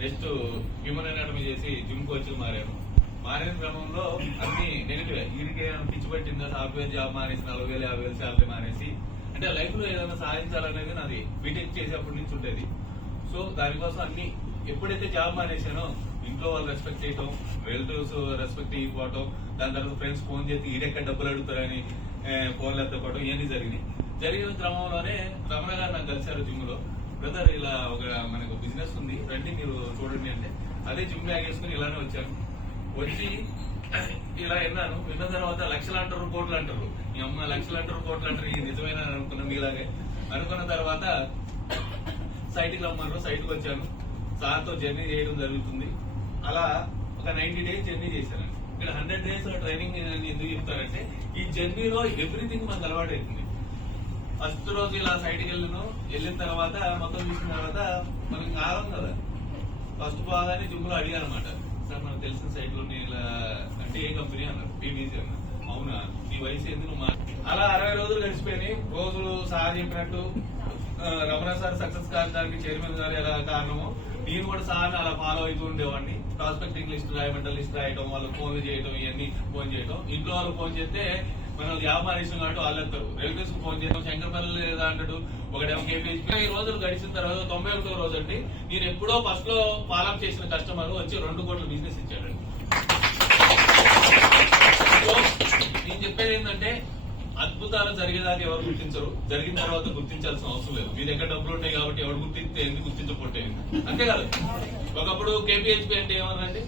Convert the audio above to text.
Next human anatomy చేసి gym coach మారిన క్రమంలో అన్ని నెగిటివ్. వీరికి పిచ్చి పట్టిందా, సాఫ్ట్వేర్ జాబ్ మానేసి 40,000 50,000 శాలరీ మానేసి, అంటే లైఫ్ లో ఏదైనా సాధించాలనేది నాది బీటెక్ చేసేప్పటి నుంచి ఉండేది. సో దానికోసం అన్ని ఎప్పుడైతే జాబ్ మానేసానో ఇంట్లో వాళ్ళు రెస్పెక్ట్ చేయటం, రిలేటివ్స్ రెస్పెక్ట్ ఇవ్వటం, దాని తర్వాత ఫ్రెండ్స్ ఫోన్ చేసి ఈడెక్కడ డబ్బులు అడుగుతారని ఫోన్లు ఎత్తపోవడం ఇవన్నీ జరిగిన క్రమంలోనే రమణ గారు నాకు కలిశారు జిమ్ లో. బ్రదర్ ఇలా మనకు బిజినెస్ ఉంది రండి మీరు చూడండి అంటే, అదే జిమ్ బ్యాగ్ వేసుకుని ఇలానే వచ్చాను. వచ్చి ఇలా విన్న తర్వాత లక్షలు అంటారు, కోట్లు అంటారు. మీ అమ్మ లక్షలు అంటారు, కోట్లు అంటారు, ఇది నిజమైన అనుకున్నా మీలాగే. అనుకున్న తర్వాత సైట్కి రమ్మన్నారు, సైట్కి వచ్చాను. సార్తో జర్నీ చేయడం జరుగుతుంది. అలా ఒక 90 days జర్నీ చేశాను. ఇక్కడ 100 days ట్రైనింగ్ ఎందుకు చెప్తారంటే, ఈ జర్నీలో ఎవ్రీథింగ్ మనకు అలవాటు అవుతుంది. ఫస్ట్ రోజు ఇలా సైట్కి వెళ్ళిన తర్వాత మొత్తం చూసిన తర్వాత మనకి కాలం కదా. ఫస్ట్ బాగానే జిమ్ లో అడిగాను అనమాట, సార్ మనకు తెలిసిన సైట్ లో ఇలా అంటే ఏ కంపెనీ అన్నారు, పీవీసీ అన్నారు. అవునా, నీ వయసు ఎందుకు అలా 60 రోజులు గడిచిపోయినాయి. రోజులు సార్ చెప్పినట్టు రమణ సార్ సక్సెస్ కావడానికి చైర్మన్ గారు ఎలా కారణమో, నేను కూడా సార్ అలా ఫాలో అవుతూ ఉండేవాడిని. ప్రాస్పెక్టింగ్ లిస్ట్ రాయమంటే లిస్ట్ రాయటం, వాళ్ళు ఫోన్లు చేయడం, ఇవన్నీ ఫోన్ చేయడం. ఇంట్లో వాళ్ళు ఫోన్ చేస్తే మనం జాబ్ మానేసాం కాబట్టి వాళ్ళు వెళ్తారు. రిలేటివ్స్ ఫోన్ చేయడం, శంకరపల్లి లేదా అంటాడు, ఒకటేమో కేపీహెచ్. 20 రోజులు గడిచిన తర్వాత 91వ రోజు అండి, నేను ఎప్పుడో ఫస్ట్ లో ఫాలోఅప్ చేసిన కస్టమర్ వచ్చి 2 కోట్ల బిజినెస్ ఇచ్చాడండి. నేను చెప్పేది ఏంటంటే, అద్భుతాలు జరిగేదాకా ఎవరు గుర్తించరు, జరిగిన తర్వాత గుర్తించాల్సిన అవసరం లేదు. మీ దగ్గర డబ్బులు ఉంటాయి కాబట్టి ఎవరు గుర్తిస్తే ఎందుకు గుర్తించకపోతే అంతే కాదు. ఒకప్పుడు కేపీహెచ్పీ అంటే ఏమన్నారండి,